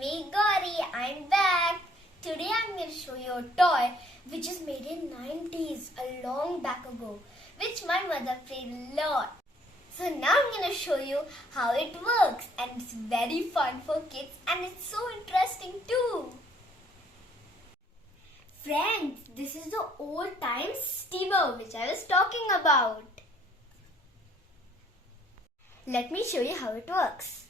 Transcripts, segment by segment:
me Gauri. I'm back. Today I'm going to show you a toy which is made in 90s, a long back ago, which my mother played a lot. So now I'm going to show you how it works, and it's very fun for kids and it's so interesting too. Friends, this is the old time steamer which I was talking about. Let me show you how it works.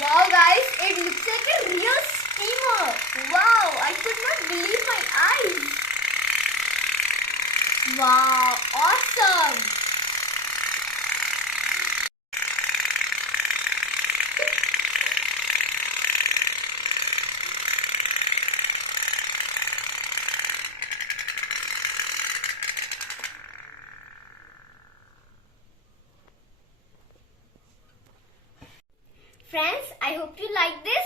Wow guys, it looks like a real steamer. Wow, I could not believe my eyes. Wow, awesome. Friends, I hope you like this.